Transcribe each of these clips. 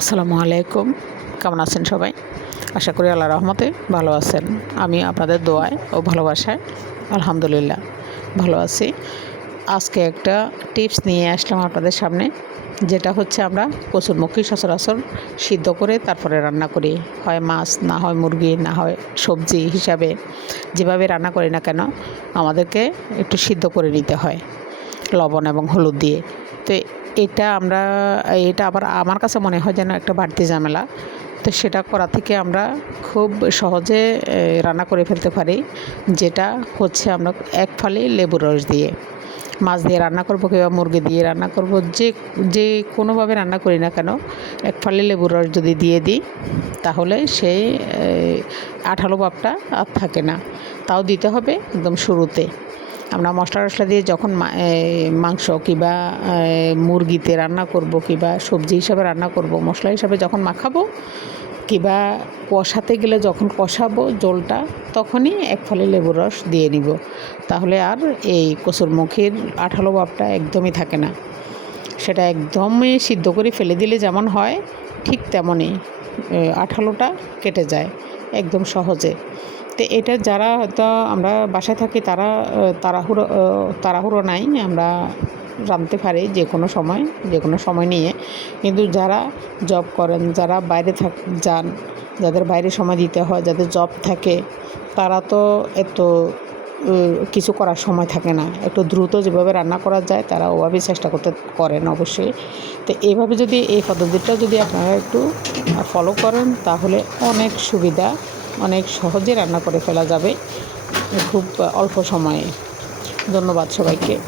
আসসালামু আলাইকুম। কেমন আছেন সবাই? আশা করি আল্লাহ রহমতে ভালো আছেন। আমি আপনাদের দোয়ায় ও ভালোবাসায় আলহামদুলিল্লাহ ভালো আছি। আজকে একটা টিপস নিয়ে আসলাম আপনাদের সামনে, যেটা হচ্ছে আমরা কচুরমুখী সচরাচর সিদ্ধ করে তারপরে রান্না করি। হয় মাছ, না হয় মুরগি, না হয় সবজি হিসাবে যেভাবে রান্না করি না কেন, আমাদেরকে একটু সিদ্ধ করে নিতে হয়, লবণ এবং হলুদ দিয়ে। তো এটা আমরা, এটা আবার আমার কাছে মনে হয় যেন একটা বাড়তি ঝামেলা। তো সেটা করা থেকে আমরা খুব সহজে রান্না করে ফেলতে পারি, যেটা হচ্ছে আমরা এক ফালি লেবুর রস দিয়ে। মাছ দিয়ে রান্না করব কিংবা মুরগি দিয়ে রান্না করব, যে যে কোনোভাবে রান্না করি না কেন, এক ফালি লেবুর রস যদি দিয়ে দিই, তাহলে সেই আঠালো ভাবটা আর থাকে না। তাও দিতে হবে একদম শুরুতে। আমরা মশলা টশলা দিয়ে যখন মাংস কিবা মুরগিতে রান্না করব কিংবা সবজি হিসাবে রান্না করব, মশলা হিসাবে যখন মাখাবো কিংবা কষাতে গেলে যখন কষাবো জলটা, তখনই এক ফলে লেবুর রস দিয়ে নিব। তাহলে আর এই কসুরমুখীর আঠালো ভাবটা একদমই থাকে না। সেটা একদমই সিদ্ধ করে ফেলে দিলে যেমন হয়, ঠিক তেমনই আঠালোটা কেটে যায়, একদম সহজে। তো এটা যারা হয়তো আমরা বাসায় থাকি, তারা, তাড়াহুড়ো তাড়াহুড়ো নাই, আমরা রাঁধতে পারি যে কোনো সময়, যে কোনো সময় নিয়ে। কিন্তু যারা জব করেন, যারা বাইরে থাক, যান, যাদের বাইরে সময় দিতে হয়, যাদের জব থাকে, তারা তো এত কিছু করার সময় থাকে না। একটু দ্রুত যেভাবে রান্না করা যায়, তারা ওভাবেই চেষ্টা করতে করেন অবশ্যই। তো এইভাবে যদি এই পদ্ধতিটা যদি আপনারা একটু ফলো করেন, তাহলে অনেক সুবিধা। অনেক সহজে রান্না করে ফেলা যাবে। খুব অল্প সময়ে। ধন্যবাদ সবাইকে।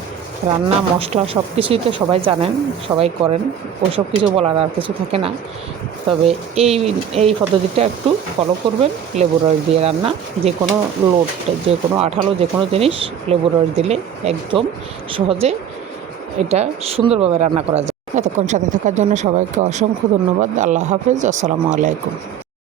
রান্না, মশলা সব কিছুই তো সবাই জানেন, সবাই করেন। ওসব কিছু বলার আর কিছু থাকে না। তবে এই এই পদ্ধতিটা একটু ফলো করবেন, লেবুর রস দিয়ে রান্না। যে কোনো লোট, যে কোনো আঠালো, যে কোনো জিনিস লেবুর রস দিলে একদম সহজে এটা সুন্দরভাবে রান্না করা যায়। এতক্ষণ সাথে থাকার জন্য সবাইকে অসংখ্য ধন্যবাদ। আল্লাহ হাফেজ। আসসালামু আলাইকুম।